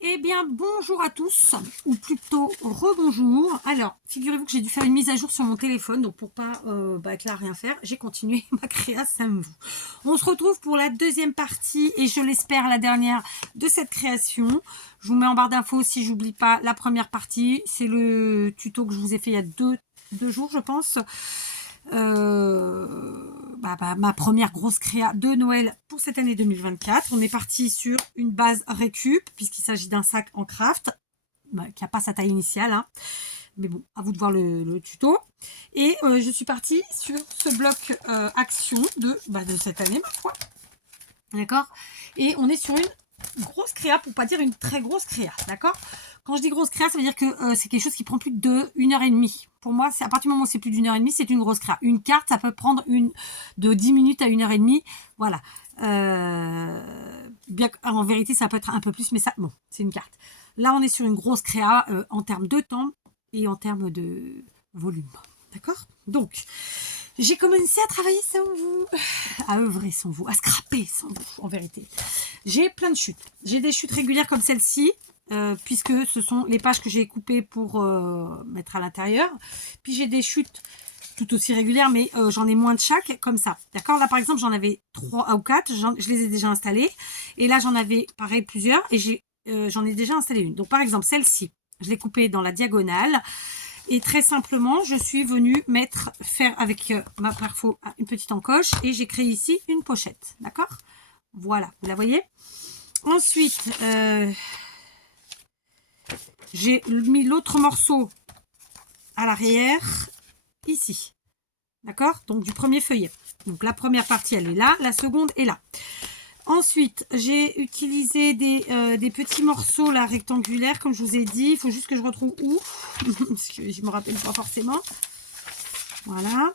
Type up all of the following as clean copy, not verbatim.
Eh bien, bonjour à tous, ou plutôt rebonjour. Alors, figurez-vous que j'ai dû faire une mise à jour sur mon téléphone, donc pour pas être là à rien faire, j'ai continué ma créa vous. On se retrouve pour la deuxième partie, et je l'espère la dernière de cette création. Je vous mets en barre d'infos si j'oublie pas la première partie. C'est le tuto que je vous ai fait il y a deux jours, je pense. Ma première grosse créa de Noël pour cette année 2024. On est parti sur une base récup, puisqu'il s'agit d'un sac en craft, qui n'a pas sa taille initiale. Hein. Mais bon, à vous de voir le tuto. Et je suis partie sur ce bloc action de cette année, ma foi. D'accord. Et on est sur une grosse créa, pour pas dire une très grosse créa. D'accord. Quand je dis grosse créa, ça veut dire que c'est quelque chose qui prend plus de 1 heure et demie. Pour moi, c'est à partir du moment où c'est plus d'1 heure et demie, c'est une grosse créa. Une carte, ça peut prendre de 10 minutes à 1 heure et demie. Voilà. Bien en vérité, ça peut être un peu plus, mais ça, bon, c'est une carte. Là, on est sur une grosse créa en termes de temps et en termes de volume. D'accord. Donc, j'ai commencé à travailler sans vous, à œuvrer sans vous, à scraper sans vous, en vérité. J'ai plein de chutes. J'ai des chutes régulières comme celle-ci, puisque ce sont les pages que j'ai coupées pour mettre à l'intérieur. Puis j'ai des chutes tout aussi régulières, mais j'en ai moins de chaque, comme ça. D'accord. Là, par exemple, j'en avais 3 ou 4. Je les ai déjà installées. Et là, j'en avais, pareil, plusieurs. Et j'en ai déjà installé une. Donc, par exemple, celle-ci, je l'ai coupée dans la diagonale. Et très simplement, je suis venue faire avec ma perfo une petite encoche et j'ai créé ici une pochette. D'accord. Voilà, vous la voyez. Ensuite, j'ai mis l'autre morceau à l'arrière, ici. D'accord. Donc, du premier feuillet. Donc, la première partie, elle est là. La seconde est là. Ensuite, j'ai utilisé des petits morceaux là, rectangulaires, comme je vous ai dit. Il faut juste que je retrouve où. Parce que je ne me rappelle pas forcément. Voilà.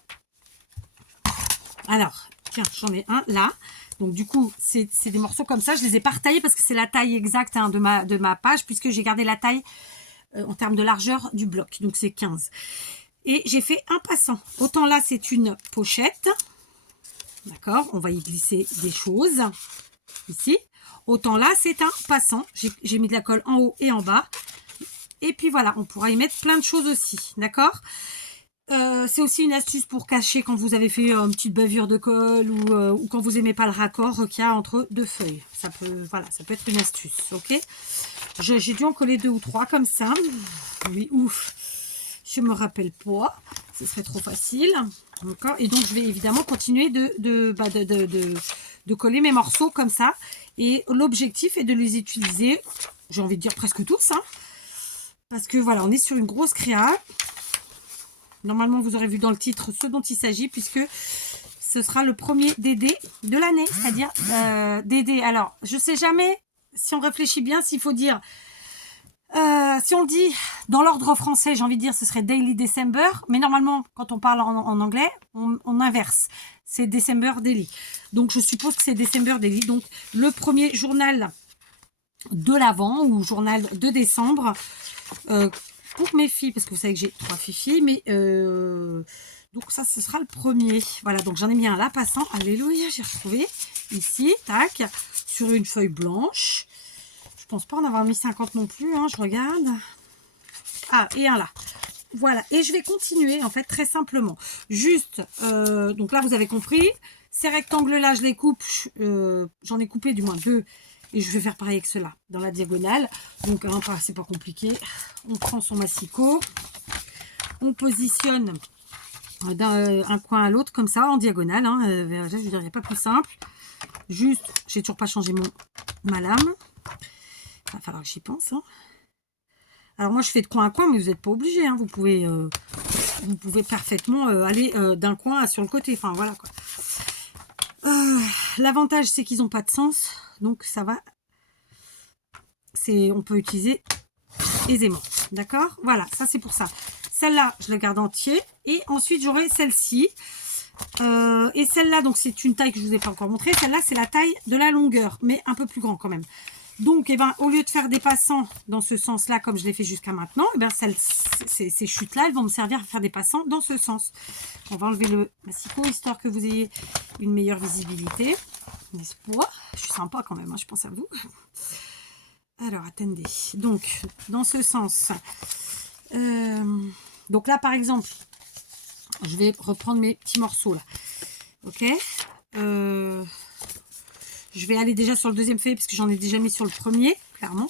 Alors, tiens, j'en ai un là. Donc, du coup, c'est des morceaux comme ça. Je les ai pas retaillés parce que c'est la taille exacte hein, de ma page, puisque j'ai gardé la taille en termes de largeur du bloc. Donc, c'est 15. Et j'ai fait un passant. Autant là, c'est une pochette. D'accord. On va y glisser des choses. Ici. Autant là, c'est un passant. J'ai mis de la colle en haut et en bas. Et puis voilà, on pourra y mettre plein de choses aussi. D'accord. C'est aussi une astuce pour cacher quand vous avez fait une petite bavure de colle ou quand vous n'aimez pas le raccord qu'il y a entre deux feuilles. Ça peut, voilà, ça peut être une astuce. Ok. J'ai dû en coller 2 ou 3 comme ça. Oui, ouf. Je me rappelle pas. Ce serait trop facile. D'accord. Et donc, je vais évidemment continuer de coller mes morceaux comme ça. Et l'objectif est de les utiliser, j'ai envie de dire presque tous. Hein, parce que voilà, on est sur une grosse créa. Normalement, vous aurez vu dans le titre ce dont il s'agit, puisque ce sera le premier DD de l'année. C'est-à-dire DD. Alors, je ne sais jamais, si on réfléchit bien, s'il faut dire... si on le dit dans l'ordre français, j'ai envie de dire ce serait Daily December, mais normalement, quand on parle en anglais, on inverse. C'est December Daily. Donc, je suppose que c'est December Daily. Donc, le premier journal de l'Avent ou journal de décembre pour mes filles, parce que vous savez que j'ai 3 filles, mais donc ça, ce sera le premier. Voilà, donc j'en ai mis un là, passant. Alléluia, j'ai retrouvé ici, tac, sur une feuille blanche. Je pense pas en avoir mis 50 non plus, hein, je regarde. Ah, et un là. Voilà, et je vais continuer, en fait, très simplement. Juste, donc là, vous avez compris, ces rectangles-là, je les coupe, j'en ai coupé du moins 2, et je vais faire pareil avec ceux-là, dans la diagonale. Donc, hein, c'est pas compliqué. On prend son massicot, on positionne d'un coin à l'autre, comme ça, en diagonale. Hein, je veux dire, il n'y a pas plus simple. Juste, j'ai toujours pas changé ma lame. Il va falloir que j'y pense. Hein. Alors, moi, je fais de coin à coin, mais vous n'êtes pas obligé. Hein, vous pouvez parfaitement aller d'un coin sur le côté. Enfin, voilà, quoi. L'avantage, c'est qu'ils n'ont pas de sens. Donc, ça va. On peut utiliser aisément. D'accord. Voilà, ça, c'est pour ça. Celle-là, je la garde entier. Et ensuite, j'aurai celle-ci. Et celle-là, donc, c'est une taille que je ne vous ai pas encore montrée. Celle-là, c'est la taille de la longueur, mais un peu plus grand quand même. Donc, eh ben, au lieu de faire des passants dans ce sens-là, comme je l'ai fait jusqu'à maintenant, eh ben, ces chutes-là, elles vont me servir à faire des passants dans ce sens. On va enlever le massicot, histoire que vous ayez une meilleure visibilité. N'est-ce pas? Je suis sympa quand même, hein, je pense à vous. Alors, attendez. Donc, dans ce sens. Donc là, par exemple, je vais reprendre mes petits morceaux là. Ok. Je vais aller déjà sur le deuxième feuillet parce que j'en ai déjà mis sur le premier, clairement.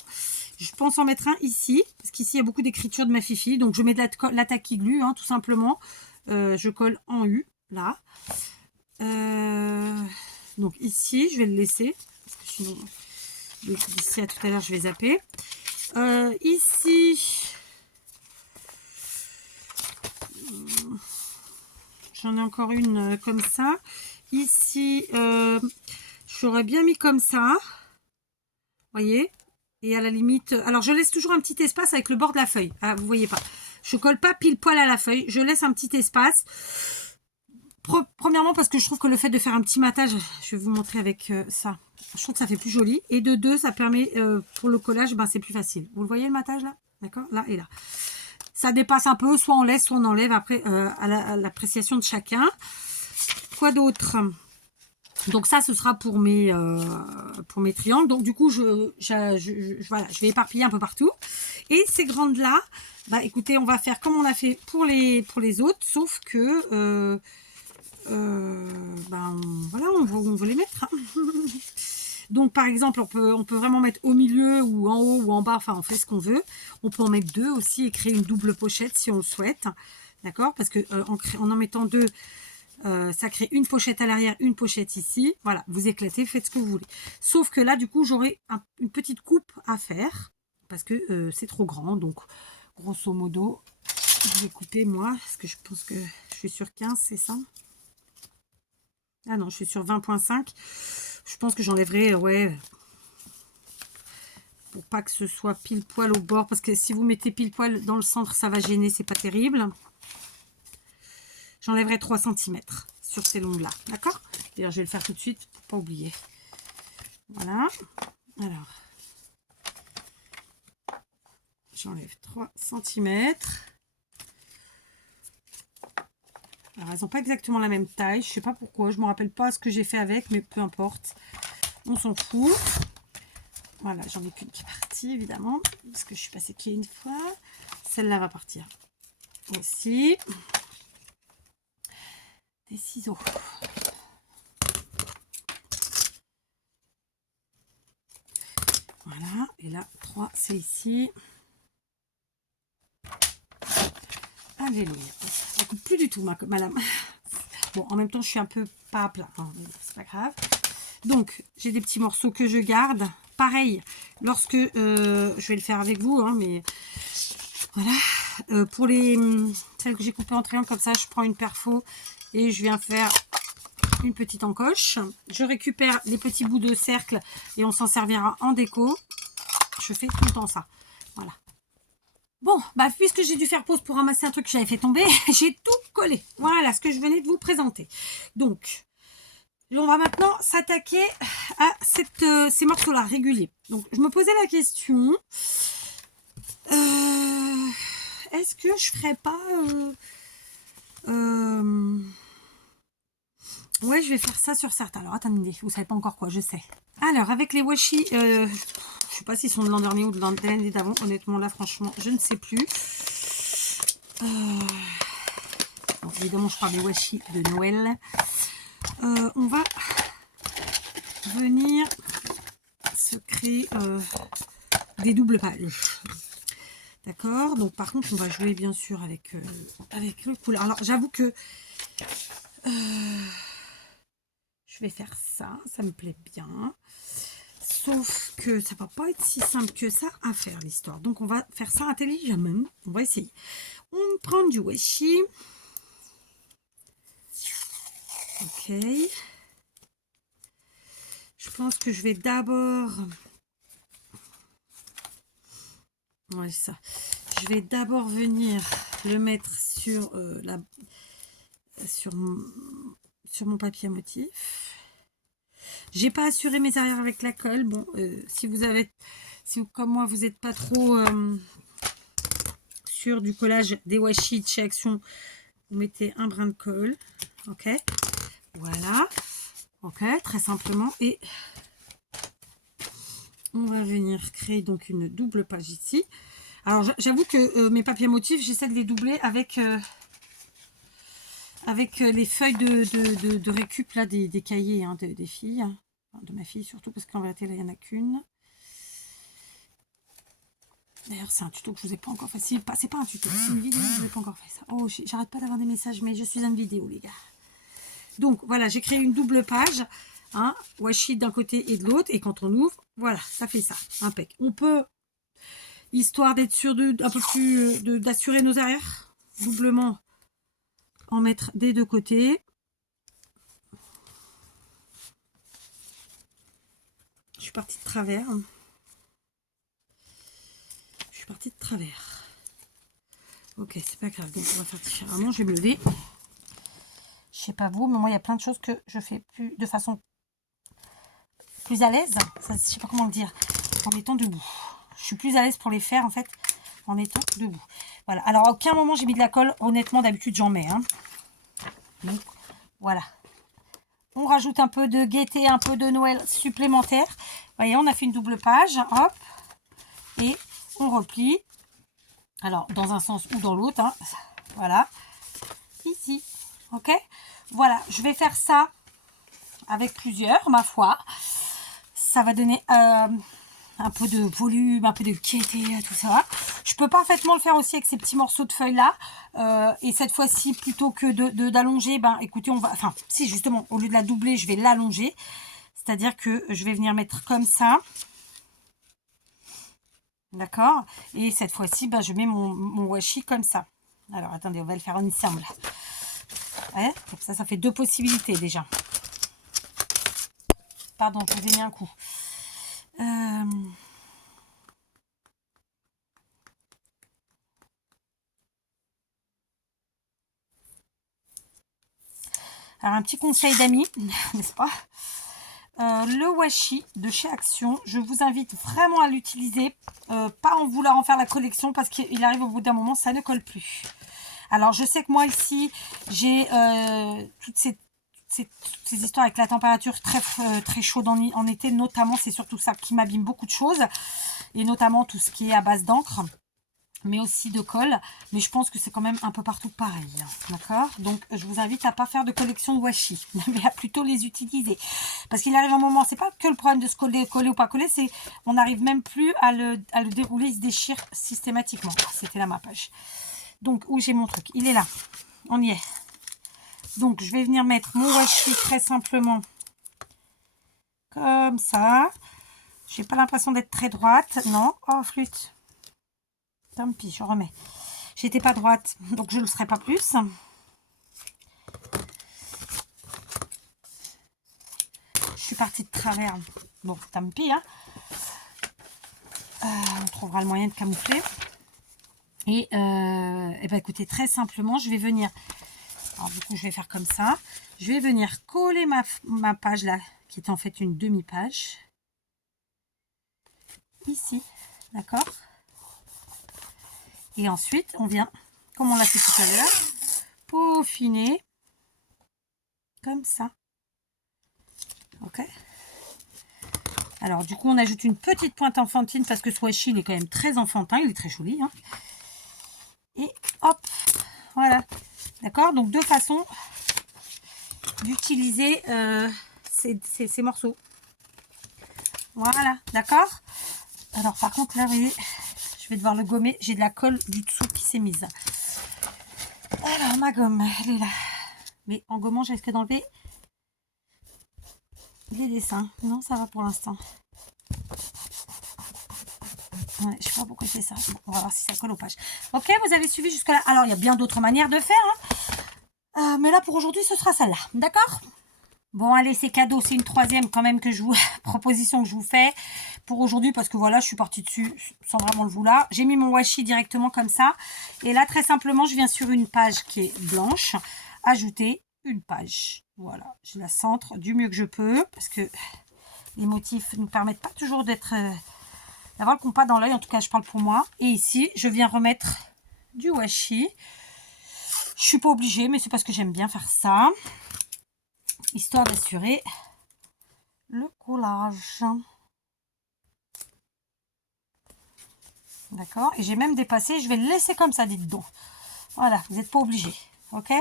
Je pense en mettre un ici, parce qu'ici, il y a beaucoup d'écriture de ma fifi. Donc, je mets de la tacky glue, hein, tout simplement. Je colle en U, là. Donc, ici, je vais le laisser. Parce que sinon, d'ici à tout à l'heure, je vais zapper. Ici, j'en ai encore une comme ça. Ici, j'aurais bien mis comme ça. Voyez, et à la limite, alors je laisse toujours un petit espace avec le bord de la feuille. Ah, vous voyez pas, je colle pas pile poil à la feuille, je laisse un petit espace. Premièrement parce que je trouve que le fait de faire un petit matage, je vais vous montrer avec ça, je trouve que ça fait plus joli. Et de deux, ça permet pour le collage, ben, c'est plus facile. Vous le voyez le matage là, d'accord, là et là. Ça dépasse un peu, soit on laisse, soit on enlève après à l'appréciation de chacun. Quoi d'autre? Donc ça, ce sera pour mes triangles. Donc du coup, voilà, je vais éparpiller un peu partout. Et ces grandes-là, bah écoutez, on va faire comme on l'a fait pour les autres, sauf que, voilà, on veut les mettre. Hein. Donc par exemple, on peut vraiment mettre au milieu ou en haut ou en bas, enfin on fait ce qu'on veut. On peut en mettre deux aussi et créer une double pochette si on le souhaite. D'accord? Parce que en mettant deux, ça crée une pochette à l'arrière, une pochette ici. Voilà, vous éclatez, faites ce que vous voulez. Sauf que là, du coup, j'aurai une petite coupe à faire parce que c'est trop grand. Donc, grosso modo, je vais couper moi parce que je pense que je suis sur 15, c'est ça? Ah non, je suis sur 20,5. Je pense que j'enlèverai, ouais, pour pas que ce soit pile poil au bord. Parce que si vous mettez pile poil dans le centre, ça va gêner, c'est pas terrible. J'enlèverai 3 cm sur ces longues là, d'accord? D'ailleurs, je vais le faire tout de suite pour pas oublier. Voilà. Alors, j'enlève 3 cm. Alors, elles n'ont pas exactement la même taille. Je sais pas pourquoi. Je me rappelle pas ce que j'ai fait avec, mais peu importe. On s'en fout. Voilà, j'en ai qu'une qui est partie, évidemment, parce que je suis passée qui une fois. Celle-là va partir aussi. Des ciseaux. Voilà, et là, 3, c'est ici. Alléluia. Ça coupe plus du tout, madame. Bon, en même temps, je suis un peu pas à plat, hein, c'est pas grave. Donc, j'ai des petits morceaux que je garde. Pareil, lorsque je vais le faire avec vous, hein, mais voilà. Pour celles que j'ai coupées en triangle comme ça, je prends une perfo et je viens faire une petite encoche. Je récupère les petits bouts de cercle et on s'en servira en déco. Je fais tout le temps ça. Voilà. Bon, bah puisque j'ai dû faire pause pour ramasser un truc que j'avais fait tomber, j'ai tout collé. Voilà ce que je venais de vous présenter. Donc, on va maintenant s'attaquer à ces morceaux-là réguliers. Donc, je me posais la question, est-ce que je ferais pas... ouais, je vais faire ça sur certains. Alors, attendez, vous savez pas encore quoi, je sais. Alors, avec les washi, je sais pas s'ils sont de l'an dernier ou de l'année d'avant. Honnêtement, là, franchement, je ne sais plus. Donc, évidemment, je parle des washi de Noël. On va venir se créer des doubles pages. D'accord? Donc, par contre, on va jouer, bien sûr, avec le couleur. Alors, j'avoue que je vais faire ça. Ça me plaît bien. Sauf que ça va pas être si simple que ça à faire, l'histoire. Donc, on va faire ça intelligemment. On va essayer. On prend du washi. Ok. Je pense que je vais d'abord... Ouais, ça. Je vais d'abord venir le mettre sur sur mon papier à motif. J'ai pas assuré mes arrières avec la colle. Bon, si vous comme moi vous n'êtes pas trop sûr du collage des washi de chez Action, vous mettez un brin de colle. Ok, voilà. Ok, très simplement. Et On va venir créer donc une double page ici. Alors j'avoue que mes papiers motifs, j'essaie de les doubler avec les feuilles de récup là, des cahiers hein, des filles, enfin, de ma fille surtout, parce qu'en vérité là il n'y en a qu'une. D'ailleurs c'est un tuto que je vous ai pas encore fait. C'est pas un tuto, c'est une vidéo, je vous ai pas encore fait ça. Oh, j'arrête pas d'avoir des messages, mais je suis en vidéo les gars. Donc voilà, j'ai créé une double page, hein, washi d'un côté et de l'autre, et quand on ouvre, voilà, ça fait ça, impec. On peut, histoire d'être sûr un peu plus d'assurer nos arrières, doublement en mettre des deux côtés. Je suis partie de travers. Je suis partie de travers. Ok, c'est pas grave, donc on va faire différemment. Je vais me lever. Je sais pas vous, mais moi il y a plein de choses que je fais plus de façon plus à l'aise. Ça, je sais pas comment le dire. En étant debout. Je suis plus à l'aise pour les faire en fait en étant debout. Voilà. Alors à aucun moment j'ai mis de la colle. Honnêtement, d'habitude j'en mets. Hein. Donc voilà. On rajoute un peu de gaieté, un peu de Noël supplémentaire. Vous voyez, on a fait une double page. Hop. Et on replie. Alors, dans un sens ou dans l'autre. Hein. Voilà. Ici. Ok. Voilà. Je vais faire ça avec plusieurs, ma foi. Ça va donner un peu de volume, un peu de gaieté, tout ça. Je peux parfaitement le faire aussi avec ces petits morceaux de feuilles là. Et cette fois-ci, plutôt que d'allonger, ben écoutez, on va... Enfin, si justement, au lieu de la doubler, je vais l'allonger. C'est-à-dire que je vais venir mettre comme ça. D'accord. Et cette fois-ci, ben, je mets mon washi comme ça. Alors, attendez, on va le faire ensemble. Ouais, comme ça fait deux possibilités déjà. Pardon, je vous ai mis un coup. Alors, un petit conseil d'amis, n'est-ce pas? Le washi de chez Action, je vous invite vraiment à l'utiliser, pas en vouloir en faire la collection parce qu'il arrive au bout d'un moment, ça ne colle plus. Alors je sais que moi ici, j'ai toutes ces histoires avec la température très chaude en été, notamment, c'est surtout ça qui m'abîme beaucoup de choses, et notamment tout ce qui est à base d'encre, mais aussi de colle, mais je pense que c'est quand même un peu partout pareil, d'accord? Donc je vous invite à pas faire de collection de washi, mais à plutôt les utiliser, parce qu'il arrive un moment, c'est pas que le problème de se coller ou pas coller, c'est on n'arrive même plus à le dérouler, il se déchire systématiquement. C'était là ma page. Donc où j'ai mon truc, il est là, on y est. Donc je vais venir mettre mon washi très simplement comme ça. J'ai pas l'impression d'être très droite, non. Oh flûte. Tant pis, je remets. J'étais pas droite, donc je ne le serai pas plus. Je suis partie de travers. Bon, tant pis. Hein. On trouvera le moyen de camoufler. Et, ben, écoutez, très simplement, je vais venir... Alors du coup, je vais faire comme ça. Je vais venir coller ma page là, qui est en fait une demi-page. Ici, d'accord? Et ensuite, on vient, comme on l'a fait tout à l'heure, peaufiner comme ça. Ok. Alors, du coup, on ajoute une petite pointe enfantine parce que ce washi, il est quand même très enfantin. Il est très joli. Hein. Et hop, voilà. D'accord. Donc, deux façons d'utiliser ces morceaux. Voilà. D'accord. Alors, par contre, là, vous voyez, je vais devoir le gommer. J'ai de la colle du dessous qui s'est mise. Alors, ma gomme, elle est là. Mais en gommant, je risque d'enlever les dessins. Non, ça va pour l'instant. Ouais, je sais pas pourquoi je fais ça. Bon, on va voir si ça colle aux pages. Ok, vous avez suivi jusque là. Alors, il y a bien d'autres manières de faire. Hein. Mais là, pour aujourd'hui, ce sera celle-là. D'accord? Bon, allez, c'est cadeau. C'est une troisième quand même proposition que je vous fais pour aujourd'hui. Parce que voilà, je suis partie dessus sans vraiment le vouloir. J'ai mis mon washi directement comme ça. Et là, très simplement, je viens sur une page qui est blanche. Ajouter une page. Voilà, je la centre du mieux que je peux. Parce que les motifs ne nous permettent pas toujours d'être... d'avoir le compas dans l'œil, en tout cas je parle pour moi. Et ici, je viens remettre du washi. Je suis pas obligée, mais c'est parce que j'aime bien faire ça. Histoire d'assurer le collage. D'accord? Et j'ai même dépassé, je vais le laisser comme ça, dites donc. Voilà, vous n'êtes pas obligé. Ok?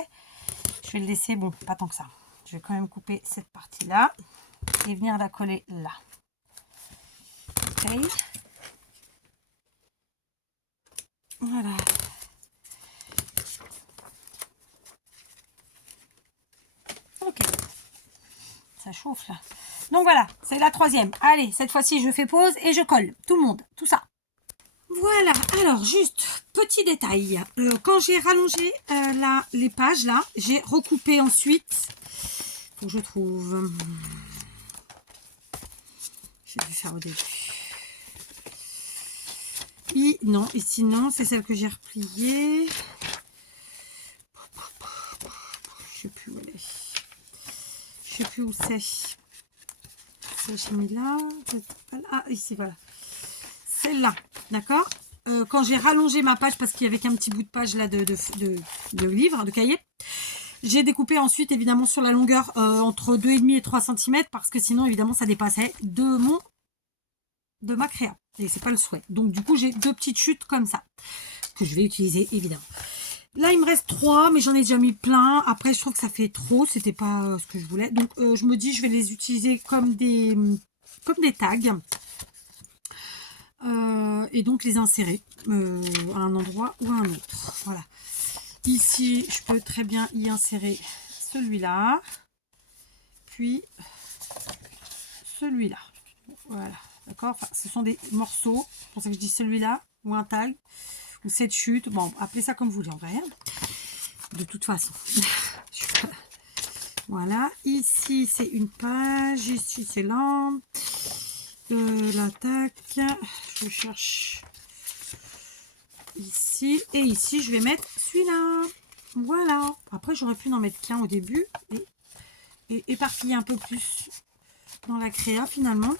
Je vais le laisser, bon, pas tant que ça. Je vais quand même couper cette partie-là et venir la coller là. Ok? Voilà. Ok. Ça chauffe là. Donc voilà, c'est la troisième. Allez, cette fois-ci, je fais pause et je colle. Tout le monde, tout ça. Voilà, alors juste, petit détail. Quand j'ai rallongé là, les pages, là, j'ai recoupé ensuite. Faut que je trouve. J'ai dû faire au début. Non, ici non, c'est celle que j'ai repliée. Je sais plus où elle est. Je sais plus où c'est. J'ai mis là. Ah, ici, voilà. Celle-là, d'accord. Quand j'ai rallongé ma page, parce qu'il y avait qu'un petit bout de page là de livre, de cahier, j'ai découpé ensuite évidemment sur la longueur entre 2,5 et 3 cm parce que sinon évidemment ça dépassait de ma créa. Et c'est pas le souhait. Donc du coup j'ai deux petites chutes comme ça que je vais utiliser évidemment. Là il me reste 3 mais j'en ai déjà mis plein. Après je trouve que ça fait trop, c'était pas ce que je voulais. Donc je me dis je vais les utiliser comme des tags. Et donc les insérer à un endroit ou à un autre. Voilà. Ici, je peux très bien y insérer celui-là, puis celui-là. Voilà, d'accord. Enfin, ce sont des morceaux. C'est pour ça que je dis celui-là, ou un tag, ou cette chute. Bon, appelez ça comme vous voulez, en vrai. De toute façon. Voilà. Ici, c'est une page. Ici, c'est l'un. L'attaque. Je cherche ici. Et ici, je vais mettre celui-là. Voilà. Après, j'aurais pu en mettre qu'un au début. Et éparpiller un peu plus dans la créa, finalement.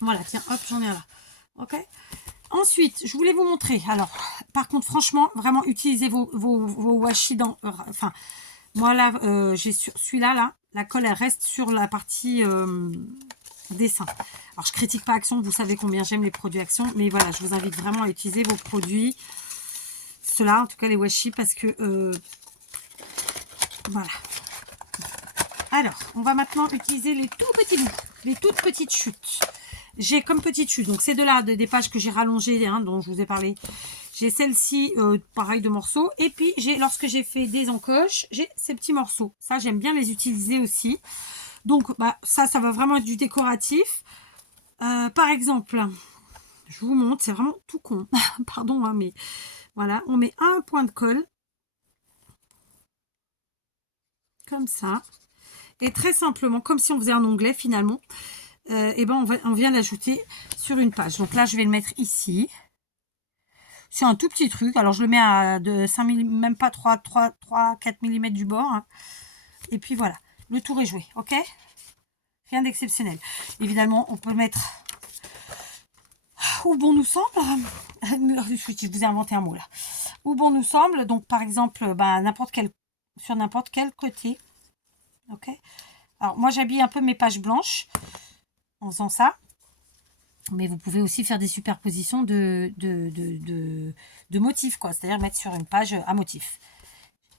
Voilà, tiens, hop, j'en ai un là. Ok. Ensuite, je voulais vous montrer. Alors, par contre, franchement, vraiment, utilisez vos washi dans... Enfin, moi, là, j'ai celui-là, là. La colle, elle reste sur la partie dessin. Alors, je critique pas Action. Vous savez combien j'aime les produits Action. Mais voilà, je vous invite vraiment à utiliser vos produits. Ceux-là, en tout cas, les washi, parce que... voilà. Alors, on va maintenant utiliser les tout petits bouts, les toutes petites chutes. J'ai comme petite chute, donc c'est de là des pages que j'ai rallongées, hein, dont je vous ai parlé. J'ai celle-ci, pareil de morceaux. Et puis, lorsque j'ai fait des encoches, j'ai ces petits morceaux. Ça, j'aime bien les utiliser aussi. Donc, bah, ça va vraiment être du décoratif. Par exemple, je vous montre, c'est vraiment tout con. Pardon, hein, mais voilà, on met un point de colle. Comme ça. Et très simplement, comme si on faisait un onglet finalement, et ben on vient l'ajouter sur une page. Donc là, je vais le mettre ici. C'est un tout petit truc. Alors, je le mets à 5 mm, même pas 4 mm du bord. Hein. Et puis voilà, le tour est joué. Ok? Rien d'exceptionnel. Évidemment, on peut mettre où bon nous semble. Je vous ai inventé un mot là. Où bon nous semble. Donc, par exemple, bah, sur n'importe quel côté. Ok? Alors, moi, j'habille un peu mes pages blanches en faisant ça. Mais vous pouvez aussi faire des superpositions de motifs, quoi. C'est-à-dire mettre sur une page à motif.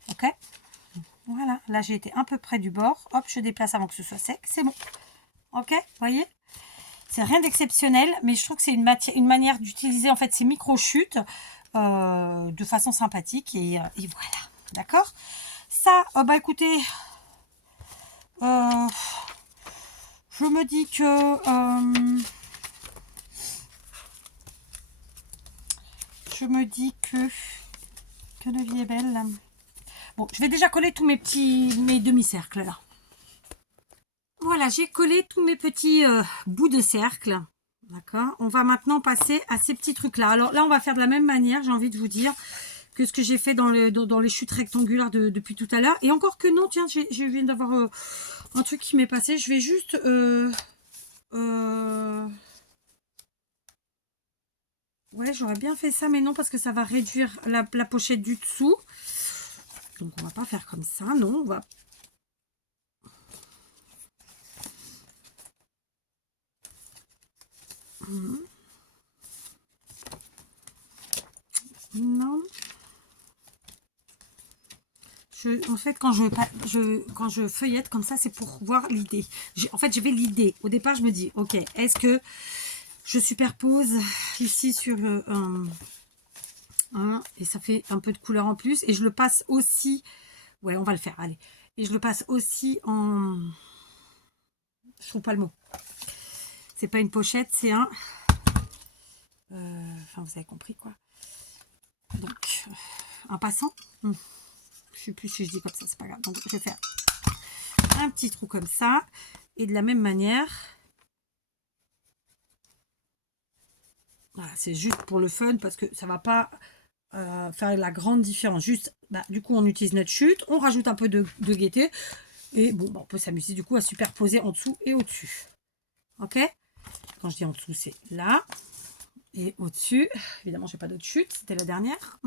Ok? Voilà. Là, j'ai été un peu près du bord. Hop, je déplace avant que ce soit sec. C'est bon. Ok? Vous voyez? C'est rien d'exceptionnel, mais je trouve que c'est une manière d'utiliser, en fait, ces micro-chutes de façon sympathique. Et voilà. D'accord? Ça, bah écoutez... je me dis que... je me dis que la vie est belle. Bon, je vais déjà coller tous mes demi-cercles là. Voilà, j'ai collé tous mes petits bouts de cercle. D'accord. On va maintenant passer à ces petits trucs là. Alors là, on va faire de la même manière, j'ai envie de vous dire, que ce que j'ai fait dans les chutes rectangulaires depuis tout à l'heure. Et encore que non, tiens, je viens d'avoir un truc qui m'est passé. Je vais juste... ouais, j'aurais bien fait ça, mais non, parce que ça va réduire la pochette du dessous. Donc, on va pas faire comme ça, non, on va... Non. En fait, quand je feuillette comme ça, c'est pour voir l'idée. En fait, j'avais l'idée. Au départ, je me dis, ok, est-ce que je superpose ici sur un, et ça fait un peu de couleur en plus, et je le passe aussi, ouais, on va le faire, allez. Et je le passe aussi en, je trouve pas le mot. C'est pas une pochette, c'est un, enfin, vous avez compris quoi. Donc, un passant. Je sais plus si je dis comme ça, c'est pas grave. Donc, je vais faire un petit trou comme ça, et de la même manière. Voilà, c'est juste pour le fun parce que ça va pas faire la grande différence. Juste, bah, du coup, on utilise notre chute, on rajoute un peu de gaieté et bon, bah, on peut s'amuser du coup à superposer en dessous et au-dessus. Ok? Quand je dis en dessous, c'est là et au-dessus. Évidemment, j'ai pas d'autre chute, c'était la dernière.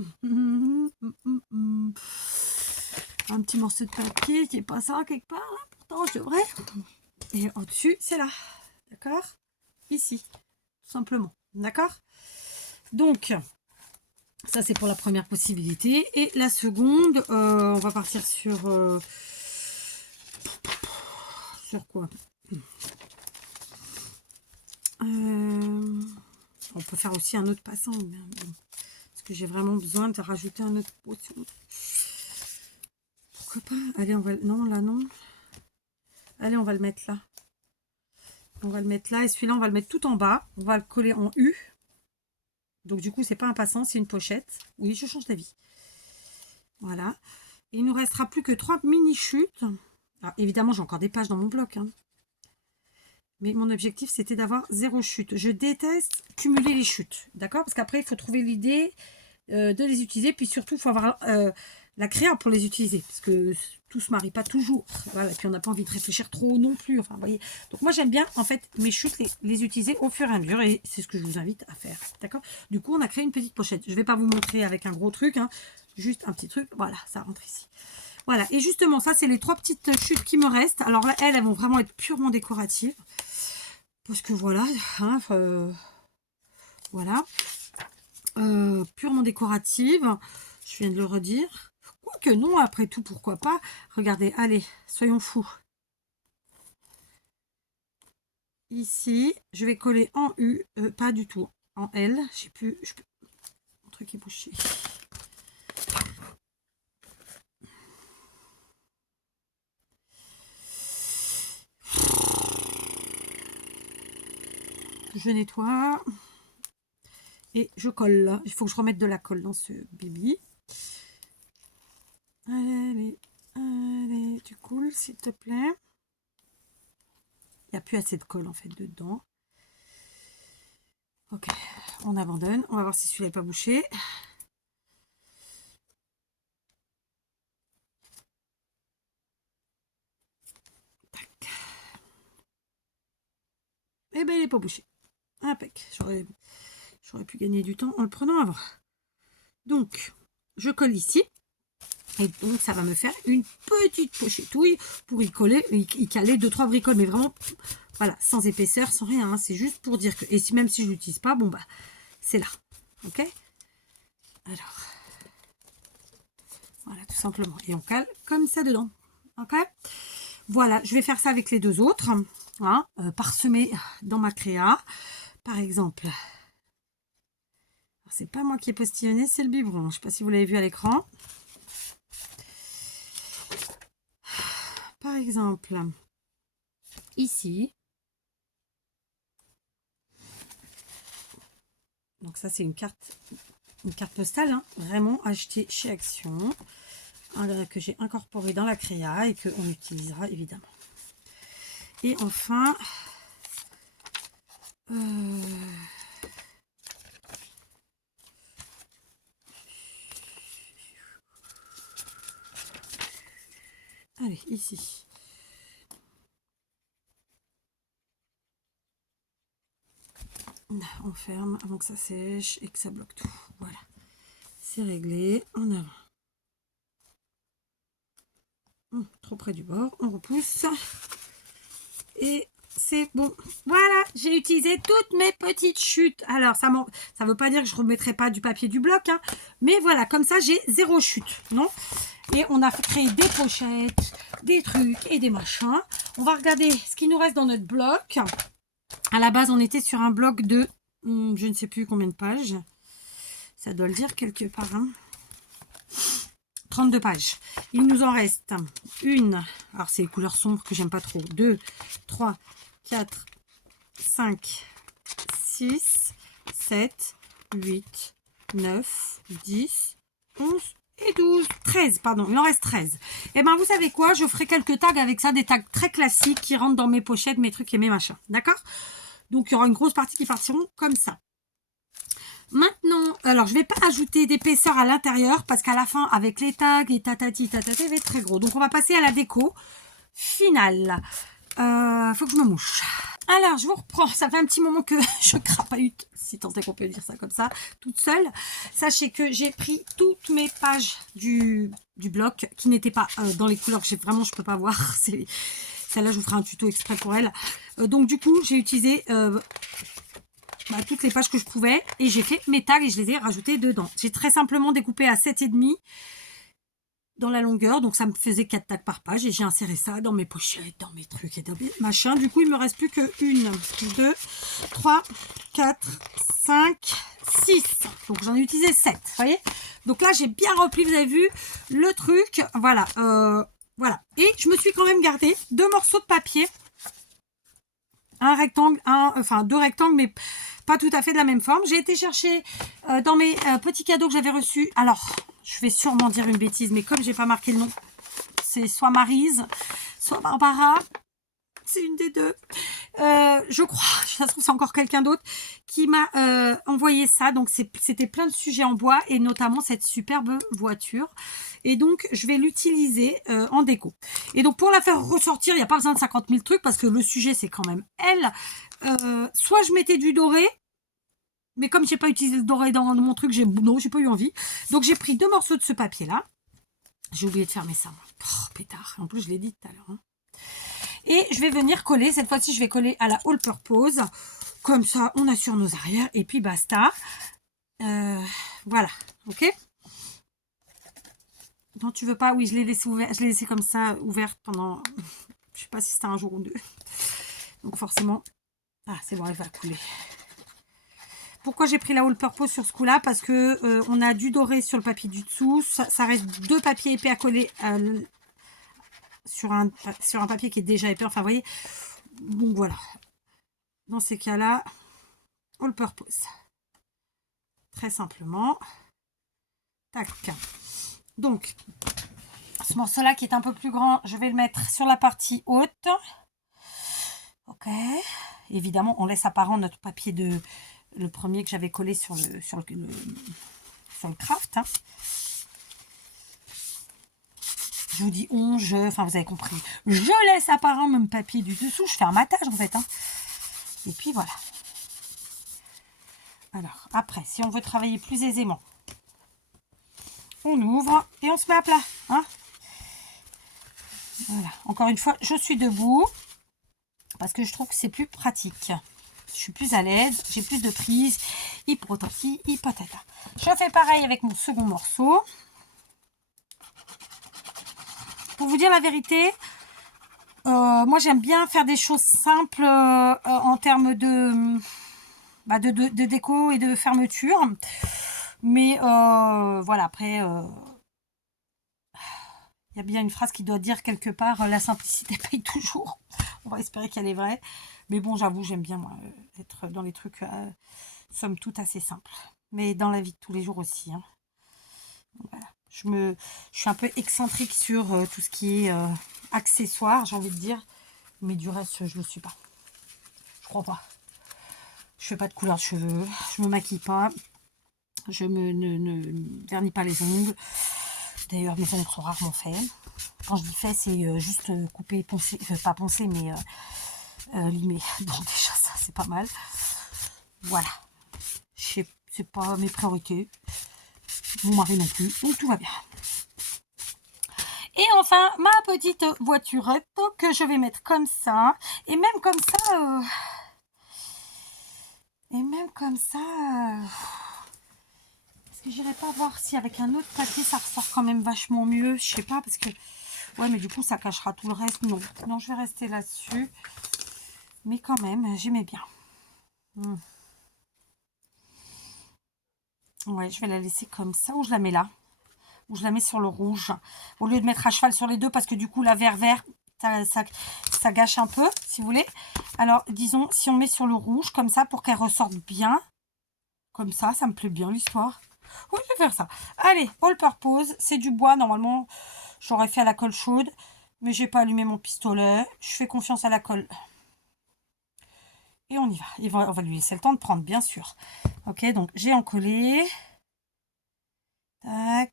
Un petit morceau de papier qui est pas ça quelque part. Là. Pourtant, je devrais. Et au-dessus, c'est là. D'accord? Ici, tout simplement. D'accord? Donc, ça, c'est pour la première possibilité. Et la seconde, on va partir sur quoi on peut faire aussi un autre passant. Parce que j'ai vraiment besoin de rajouter un autre potion. Pourquoi pas? Allez, on va... Non, là, non. Allez, on va le mettre là. On va le mettre là. Et celui-là, on va le mettre tout en bas. On va le coller en U. Donc, du coup, c'est pas un passant, c'est une pochette. Oui, je change d'avis. Voilà. Et il nous restera plus que 3 mini-chutes. Alors, évidemment, j'ai encore des pages dans mon bloc. Hein. Mais mon objectif, c'était d'avoir 0 chute. Je déteste cumuler les chutes. D'accord? Parce qu'après, il faut trouver l'idée de les utiliser. Puis surtout, il faut avoir la créa pour les utiliser. Parce que tout se marie pas toujours. Voilà. Et puis, on n'a pas envie de réfléchir trop non plus. Enfin, vous voyez. Donc, moi, j'aime bien, en fait, mes chutes, les utiliser au fur et à mesure. Et c'est ce que je vous invite à faire. D'accord? Du coup, on a créé une petite pochette. Je ne vais pas vous montrer avec un gros truc. Hein. Juste un petit truc. Voilà, ça rentre ici. Voilà, et justement, ça, c'est les 3 petites chutes qui me restent. Alors là, elles vont vraiment être purement décoratives. Parce que voilà, hein, voilà. Purement décorative. Je viens de le redire. Quoique non, après tout, pourquoi pas. Regardez, allez, soyons fous. Ici, je vais coller en U, pas du tout, en L. Je sais plus, mon truc est bouché. Je nettoie. Et je colle. Il faut que je remette de la colle dans ce bibi. Allez, allez, tu coules, s'il te plaît. Il n'y a plus assez de colle, en fait, dedans. Ok, on abandonne. On va voir si celui-là n'est pas bouché. Tac. Eh ben, il n'est pas bouché. Impec. J'aurais pu gagner du temps en le prenant avant. Donc, je colle ici. Et donc, ça va me faire une petite pochetouille pour y coller, y caler 2-3 bricoles. Mais vraiment, voilà, sans épaisseur, sans rien. Hein, c'est juste pour dire que... Et si, même si je ne l'utilise pas, bon, bah, c'est là. Ok? Alors, voilà, tout simplement. Et on cale comme ça dedans. Ok? Voilà, je vais faire ça avec les 2 autres. Hein, parsemés dans ma créa. Par exemple... C'est pas moi qui ai postillonné, c'est le biberon. Je ne sais pas si vous l'avez vu à l'écran. Par exemple, ici. Donc ça, c'est une carte postale, hein, vraiment achetée chez Action, que j'ai incorporée dans la créa et qu'on utilisera évidemment. Et enfin, allez, ici. On ferme avant que ça sèche et que ça bloque tout. Voilà, c'est réglé. En avant. Trop près du bord, on repousse. Et c'est bon. Voilà, j'ai utilisé toutes mes petites chutes. Alors, ça ne veut pas dire que je ne remettrai pas du papier du bloc, hein, mais voilà, comme ça, j'ai 0 chute, non? Et on a créé des pochettes, des trucs et des machins. On va regarder ce qui nous reste dans notre bloc. À la base, on était sur un bloc de, je ne sais plus combien de pages. Ça doit le dire quelque part, hein. 32 pages. Il nous en reste une. Alors, c'est les couleurs sombres que j'aime pas trop. 2, 3, 4, 5, 6, 7, 8, 9, 10, 11 et 12. 13, pardon. Il en reste 13. Et ben, vous savez quoi? Je ferai quelques tags avec ça. Des tags très classiques qui rentrent dans mes pochettes, mes trucs et mes machins. D'accord? Donc, il y aura une grosse partie qui partiront comme ça. Maintenant, alors je ne vais pas ajouter d'épaisseur à l'intérieur parce qu'à la fin, avec les tags et tatati, tatati, il va être très gros. Donc, on va passer à la déco finale. Faut que je me mouche. Alors, je vous reprends. Ça fait un petit moment que je crapahute, si tant est qu'on peut dire ça comme ça, toute seule. Sachez que j'ai pris toutes mes pages du bloc qui n'étaient pas dans les couleurs que j'ai vraiment, je ne peux pas voir. Celle-là, je vous ferai un tuto exprès pour elle. Donc, du coup, j'ai utilisé toutes les pages que je pouvais et j'ai fait mes tags et je les ai rajoutés dedans. J'ai très simplement découpé à 7,5 dans la longueur, donc ça me faisait 4 tags par page et j'ai inséré ça dans mes pochettes, dans mes trucs et dans mes machins. Du coup, il me reste plus que 1, 2, 3, 4, 5, 6. Donc j'en ai utilisé 7, vous voyez. Donc là, j'ai bien repli, vous avez vu le truc. Voilà, voilà. Et je me suis quand même gardé 2 morceaux de papier. Un rectangle, enfin 2 rectangles, mais pas tout à fait de la même forme. J'ai été chercher dans mes petits cadeaux que j'avais reçus. Alors, je vais sûrement dire une bêtise, mais comme j'ai pas marqué le nom, c'est soit Maryse, soit Barbara. C'est une des deux. Je crois, ça se trouve, c'est encore quelqu'un d'autre qui m'a envoyé ça. Donc, c'était plein de sujets en bois et notamment cette superbe voiture. Et donc, je vais l'utiliser en déco. Et donc, pour la faire ressortir, il n'y a pas besoin de 50 000 trucs parce que le sujet, c'est quand même elle. Soit je mettais du doré, mais comme je n'ai pas utilisé le doré dans mon truc, j'ai pas eu envie. Donc, j'ai pris 2 morceaux de ce papier-là. J'ai oublié de fermer ça. Oh, pétard. En plus, je l'ai dit tout à l'heure. Hein. Et je vais venir coller. Cette fois-ci, je vais coller à la All Purpose. Comme ça, on assure nos arrières. Et puis, basta. Voilà. OK? Non, tu veux pas? Oui, je l'ai laissé ouvert. Je l'ai laissé comme ça, ouverte pendant... Je sais pas si c'était un jour ou 2. Donc, forcément... Ah, c'est bon, elle va couler. Pourquoi j'ai pris la All Purpose sur ce coup-là? Parce que on a du doré sur le papier du dessous. Ça reste 2 papiers épais à coller sur un papier qui est déjà épais. Enfin, vous voyez. Donc, voilà. Dans ces cas-là, All Purpose. Très simplement. Tac. Donc, ce morceau-là qui est un peu plus grand, je vais le mettre sur la partie haute. Ok. Évidemment, on laisse apparent notre papier le premier que j'avais collé sur le craft. Hein. Je vous dis enfin vous avez compris. Je laisse apparent même papier du dessous, je fais un matage en fait. Hein. Et puis voilà. Alors, après, si on veut travailler plus aisément, on ouvre et on se met à plat. Hein. Voilà. Encore une fois, je suis debout parce que je trouve que c'est plus pratique. Je suis plus à l'aise, j'ai plus de prise. Hypotati, hypotata. Je fais pareil avec mon second morceau. Pour vous dire la vérité, moi j'aime bien faire des choses simples en termes de déco et de fermeture. Mais voilà, après, il y a bien une phrase qui doit dire quelque part, la simplicité paye toujours. On va espérer qu'elle est vraie. Mais bon, j'avoue, j'aime bien moi, être dans les trucs, somme toute, assez simples. Mais dans la vie de tous les jours aussi. Hein. Voilà. Je suis un peu excentrique sur tout ce qui est accessoire, j'ai envie de dire. Mais du reste, je ne le suis pas. Je crois pas. Je fais pas de couleur de cheveux. Je me maquille pas. Je ne vernis pas les ongles. D'ailleurs, mes ongles sont rarement faits. Quand je dis fait, c'est juste couper, poncer. Pas poncer, mais limer. Donc déjà, ça, c'est pas mal. Voilà. C'est pas mes priorités. Mon mari non plus. Donc, tout va bien. Et enfin, ma petite voiturette que je vais mettre comme ça. Et même comme ça... Est-ce que j'irai pas voir si avec un autre papier ça ressort quand même vachement mieux? Je sais pas, parce que... Ouais, mais du coup, ça cachera tout le reste. Non, non, je vais rester là-dessus. Mais quand même, j'aimais bien. Ouais, je vais la laisser comme ça. Ou je la mets là. Ou je la mets sur le rouge. Au lieu de mettre à cheval sur les deux, parce que du coup, la vert, ça gâche un peu, si vous voulez. Alors, disons, si on met sur le rouge, comme ça, pour qu'elle ressorte bien. Comme ça me plaît bien, l'histoire. Oui, je vais faire ça. Allez, all purpose. C'est du bois, normalement. J'aurais fait à la colle chaude. Mais j'ai pas allumé mon pistolet. Je fais confiance à la colle. Et on y va. Et on va lui laisser le temps de prendre, bien sûr. Ok, donc j'ai encollé. Tac.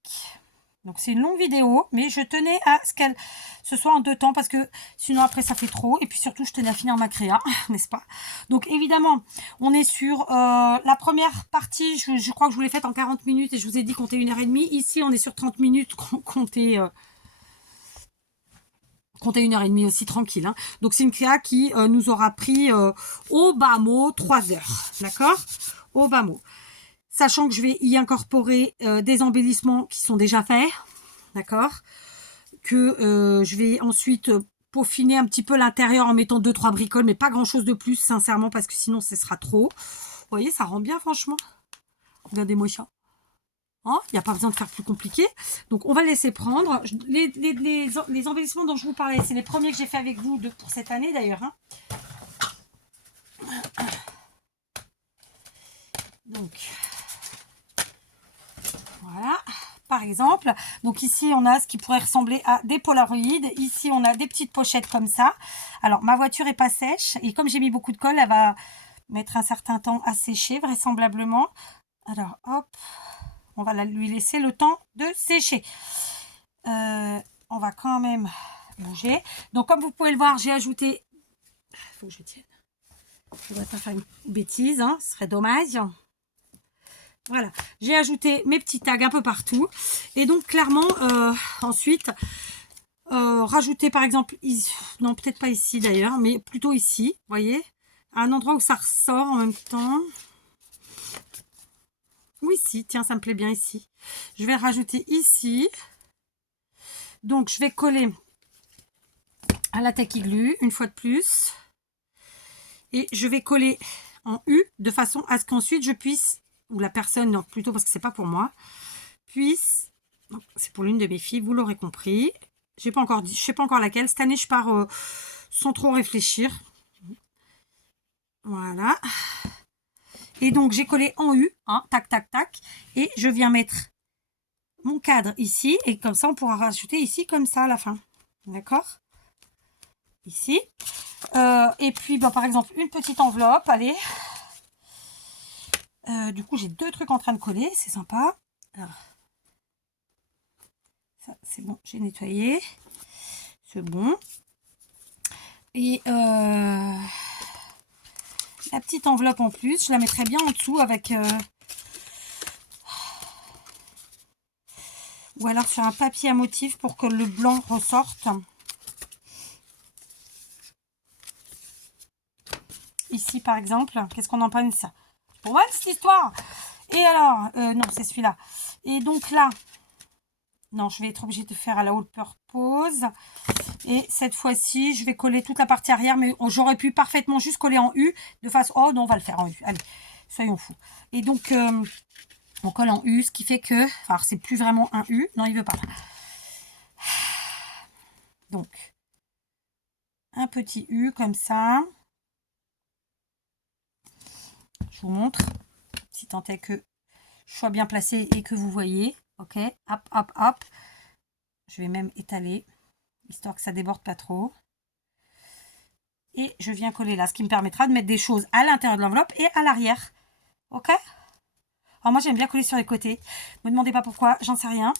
Donc c'est une longue vidéo, mais je tenais à ce qu'elle ce soit en 2 temps, parce que sinon après ça fait trop. Et puis surtout, je tenais à finir ma créa, n'est-ce pas? Donc évidemment, on est sur la première partie, je crois que je vous l'ai faite en 40 minutes et je vous ai dit compter 1h30. Ici, on est sur 30 minutes, compter 1h30 aussi, tranquille. Hein. Donc c'est une créa qui nous aura pris au bas mot 3 heures, d'accord? Au bas mot. Sachant que je vais y incorporer des embellissements qui sont déjà faits, d'accord, que je vais ensuite peaufiner un petit peu l'intérieur en mettant 2-3 bricoles, mais pas grand chose de plus, sincèrement, parce que sinon ce sera trop. Vous voyez, ça rend bien, franchement. Regardez-moi ça. Il n'y a pas besoin de faire plus compliqué. Donc on va laisser prendre. Les embellissements dont je vous parlais, c'est les premiers que j'ai fait avec vous pour cette année d'ailleurs. Hein. Donc voilà. Par exemple, donc ici on a ce qui pourrait ressembler à des polaroïdes. Ici on a des petites pochettes comme ça. Alors ma voiture est pas sèche et comme j'ai mis beaucoup de colle, elle va mettre un certain temps à sécher vraisemblablement. Alors hop, on va lui laisser le temps de sécher. On va quand même bouger. Donc comme vous pouvez le voir, j'ai ajouté... Il faut que je tienne. Je ne voudrais pas faire une bêtise, hein, ce serait dommage. Voilà, j'ai ajouté mes petits tags un peu partout. Et donc, clairement, ensuite, rajouter par exemple, non, peut-être pas ici d'ailleurs, mais plutôt ici, vous voyez, à un endroit où ça ressort en même temps. Ou ici, tiens, ça me plaît bien ici. Je vais rajouter ici. Donc, je vais coller à la tacky glue, une fois de plus. Et je vais coller en U, de façon à ce qu'ensuite je puisse... ou la personne, non, plutôt parce que c'est pas pour moi, puisse, c'est pour l'une de mes filles, vous l'aurez compris, j'ai pas encore dit, je sais pas encore laquelle, cette année je pars sans trop réfléchir, voilà, et donc j'ai collé en U, hein, tac tac tac, et je viens mettre mon cadre ici, et comme ça on pourra rajouter ici comme ça à la fin, d'accord, ici, et puis bah, par exemple une petite enveloppe, allez. Du coup, j'ai 2 trucs en train de coller, c'est sympa. Alors, ça, c'est bon, j'ai nettoyé. C'est bon. Et la petite enveloppe en plus, je la mettrai bien en dessous avec... ou alors sur un papier à motif pour que le blanc ressorte. Ici, par exemple, qu'est-ce qu'on en pense? Pour moi, cette histoire. Et alors, non, c'est celui-là. Et donc là, non, je vais être obligée de faire à la haute purpose. Et cette fois-ci, je vais coller toute la partie arrière, mais j'aurais pu parfaitement juste coller en U de façon... Oh non, on va le faire en U. Allez, soyons fous. Et donc, on colle en U, ce qui fait que... Alors, c'est plus vraiment un U. Non, il veut pas. Donc, un petit U comme ça. Je vous montre, si tant est que je sois bien placée et que vous voyez. Ok, hop, hop, hop. Je vais même étaler, histoire que ça déborde pas trop. Et je viens coller là, ce qui me permettra de mettre des choses à l'intérieur de l'enveloppe et à l'arrière. Ok? Alors moi, j'aime bien coller sur les côtés. Ne me demandez pas pourquoi, j'en sais rien.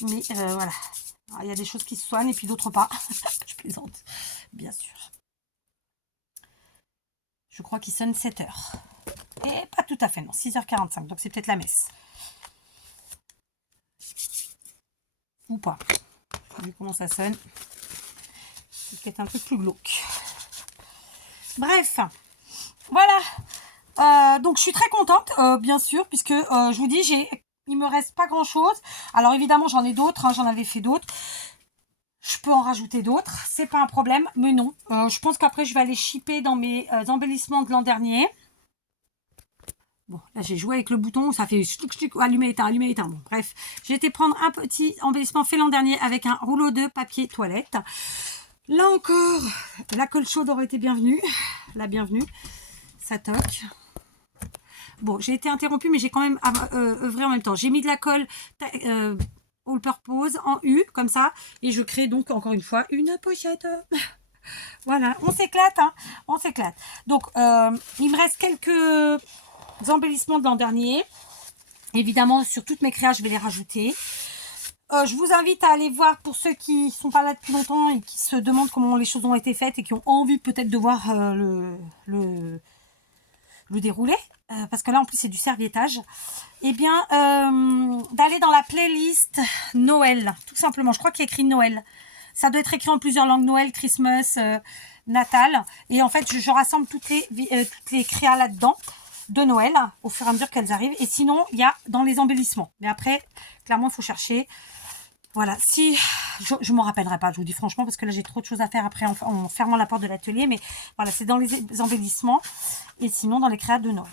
Mais voilà. Alors, il y a des choses qui se soignent et puis d'autres pas. Je plaisante, bien sûr. Je crois qu'il sonne 7 heures. Et pas tout à fait, non. 6h45, donc c'est peut-être la messe. Ou pas. Vu comment ça sonne. C'est peut-être un truc plus glauque. Bref, voilà. Donc je suis très contente, bien sûr, puisque je vous dis, il me reste pas grand-chose. Alors évidemment, j'en ai d'autres, hein, j'en avais fait d'autres. Je peux en rajouter d'autres, c'est pas un problème, mais non. Je pense qu'après, je vais aller shipper dans mes embellissements de l'an dernier. Bon, là, j'ai joué avec le bouton, ça fait allumer, éteint. Bon, bref, j'ai été prendre un petit embellissement fait l'an dernier avec un rouleau de papier toilette. Là encore, la colle chaude aurait été bienvenue. La bienvenue, ça toque. Bon, j'ai été interrompue, mais j'ai quand même œuvré en même temps. J'ai mis de la colle all purpose en U, comme ça, et je crée donc encore une fois une pochette. Voilà, on s'éclate, hein, on s'éclate. Donc, il me reste quelques embellissements de l'an dernier. Évidemment, sur toutes mes créas, je vais les rajouter. Je vous invite à aller voir, pour ceux qui ne sont pas là depuis longtemps et qui se demandent comment les choses ont été faites et qui ont envie peut-être de voir le déroulé, parce que là en plus c'est du serviettage, et bien d'aller dans la playlist Noël, tout simplement. Je crois qu'il y a écrit Noël, ça doit être écrit en plusieurs langues, Noël, Christmas, Natal, et en fait je rassemble toutes les créas là-dedans de Noël au fur et à mesure qu'elles arrivent. Et sinon il y a dans les embellissements, mais après clairement il faut chercher. Voilà, si je m'en rappellerai pas, je vous dis franchement, parce que là j'ai trop de choses à faire après en fermant la porte de l'atelier, mais voilà, c'est dans les embellissements et sinon dans les créas de Noël.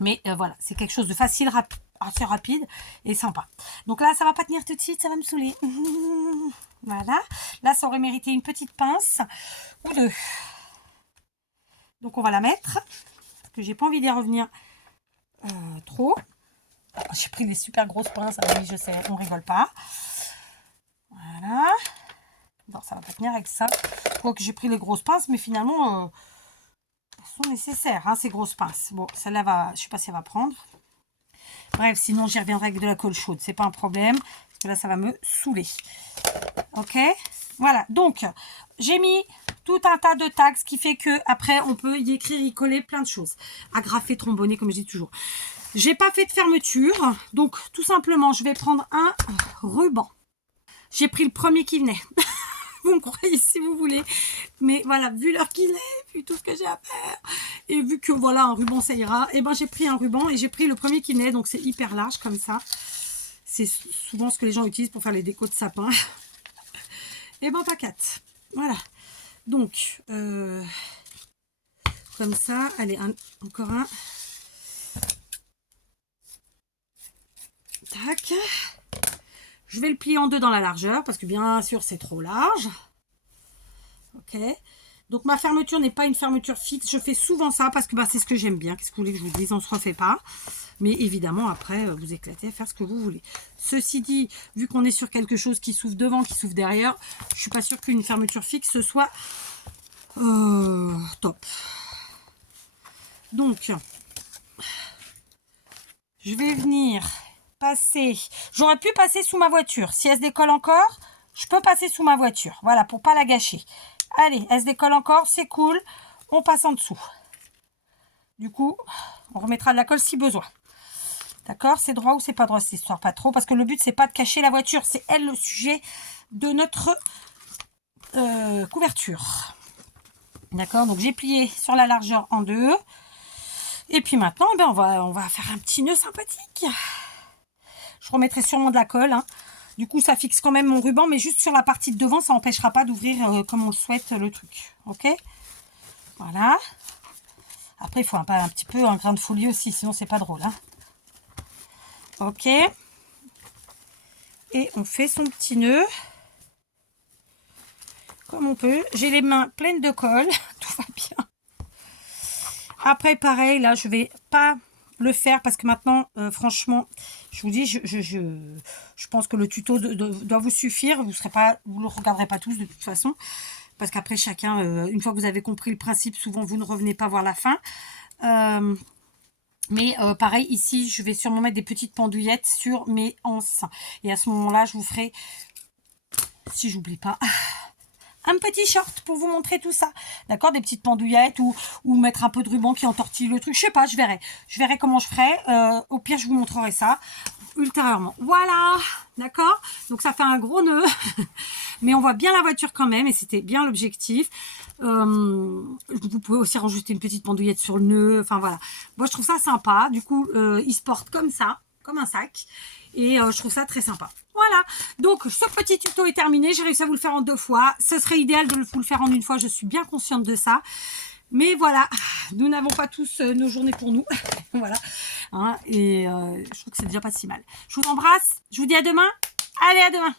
Mais voilà, c'est quelque chose de facile, assez rapide et sympa. Donc là, ça va pas tenir tout de suite, ça va me saouler. Voilà, là ça aurait mérité une petite pince ou deux. Donc on va la mettre, parce que j'ai pas envie d'y revenir trop. J'ai pris des super grosses pinces, ah oui je sais, on rigole pas. Voilà. Bon, ça va pas tenir avec ça. Quoique j'ai pris les grosses pinces, mais finalement, elles sont nécessaires, hein, ces grosses pinces. Bon, celle-là va, je sais pas si elle va prendre. Bref, sinon j'y reviendrai avec de la colle chaude, c'est pas un problème. Parce que là, ça va me saouler. Ok. Voilà, donc j'ai mis tout un tas de tags, ce qui fait que après on peut y écrire, y coller plein de choses. Agrafer, trombonner, comme je dis toujours. J'ai pas fait de fermeture, donc tout simplement, je vais prendre un ruban. J'ai pris le premier qui venait. Vous me croyez si vous voulez. Mais voilà, vu l'heure qu'il est, vu tout ce que j'ai à faire, et vu que voilà, un ruban ça ira, et ben j'ai pris un ruban et j'ai pris le premier qui venait. Donc c'est hyper large comme ça. C'est souvent ce que les gens utilisent pour faire les décos de sapin. Et ben pas quatre. Voilà. Donc, comme ça, allez, encore un. Tac. Je vais le plier en deux dans la largeur parce que bien sûr c'est trop large. Ok. Donc ma fermeture n'est pas une fermeture fixe. Je fais souvent ça parce que bah, c'est ce que j'aime bien. Qu'est-ce que vous voulez que je vous dise? On ne se refait pas. Mais évidemment après vous éclatez à faire ce que vous voulez. Ceci dit, vu qu'on est sur quelque chose qui s'ouvre devant, qui s'ouvre derrière, je suis pas sûre qu'une fermeture fixe soit top. Donc je vais venir passer. J'aurais pu passer sous ma voiture. Si elle se décolle encore, je peux passer sous ma voiture. Voilà, pour pas la gâcher. Allez, elle se décolle encore, c'est cool. On passe en dessous. Du coup, on remettra de la colle si besoin. D'accord? C'est droit ou c'est pas droit cette histoire? Pas trop, parce que le but, c'est pas de cacher la voiture. C'est elle le sujet de notre couverture. D'accord? Donc, j'ai plié sur la largeur en deux. Et puis maintenant, ben, on va faire un petit nœud sympathique. Je remettrai sûrement de la colle. Hein. Du coup, ça fixe quand même mon ruban, mais juste sur la partie de devant, ça n'empêchera pas d'ouvrir comme on le souhaite le truc. Ok? Voilà. Après, il faut un petit peu un grain de folie aussi, sinon c'est pas drôle. Hein. Ok. Et on fait son petit nœud. Comme on peut. J'ai les mains pleines de colle. Tout va bien. Après, pareil, là, je vais pas le faire parce que maintenant, franchement, je vous dis, je pense que le tuto doit vous suffire. Vous le regarderez pas tous de toute façon. Parce qu'après, chacun, une fois que vous avez compris le principe, souvent, vous ne revenez pas voir la fin. Mais pareil, ici, je vais sûrement mettre des petites pendouillettes sur mes anses. Et à ce moment-là, je vous ferai, si j'oublie pas, un petit short pour vous montrer tout ça. D'accord? Des petites pendouillettes ou mettre un peu de ruban qui entortille le truc. Je sais pas, je verrai. Je verrai comment je ferai. Au pire, je vous montrerai ça. ultérieurement. Voilà, d'accord. Donc ça fait un gros nœud, mais on voit bien la voiture quand même, et c'était bien l'objectif. Vous pouvez aussi rajouter une petite pendouillette sur le nœud. Enfin voilà, moi je trouve ça sympa. Du coup, il se porte comme ça, comme un sac, et je trouve ça très sympa. Voilà, donc ce petit tuto est terminé. J'ai réussi à vous le faire en 2 fois. Ce serait idéal de vous le faire en 1 fois. Je suis bien consciente de ça. Mais voilà, nous n'avons pas tous nos journées pour nous. Voilà. Hein, et je trouve que c'est déjà pas si mal. Je vous embrasse. Je vous dis à demain. Allez, à demain.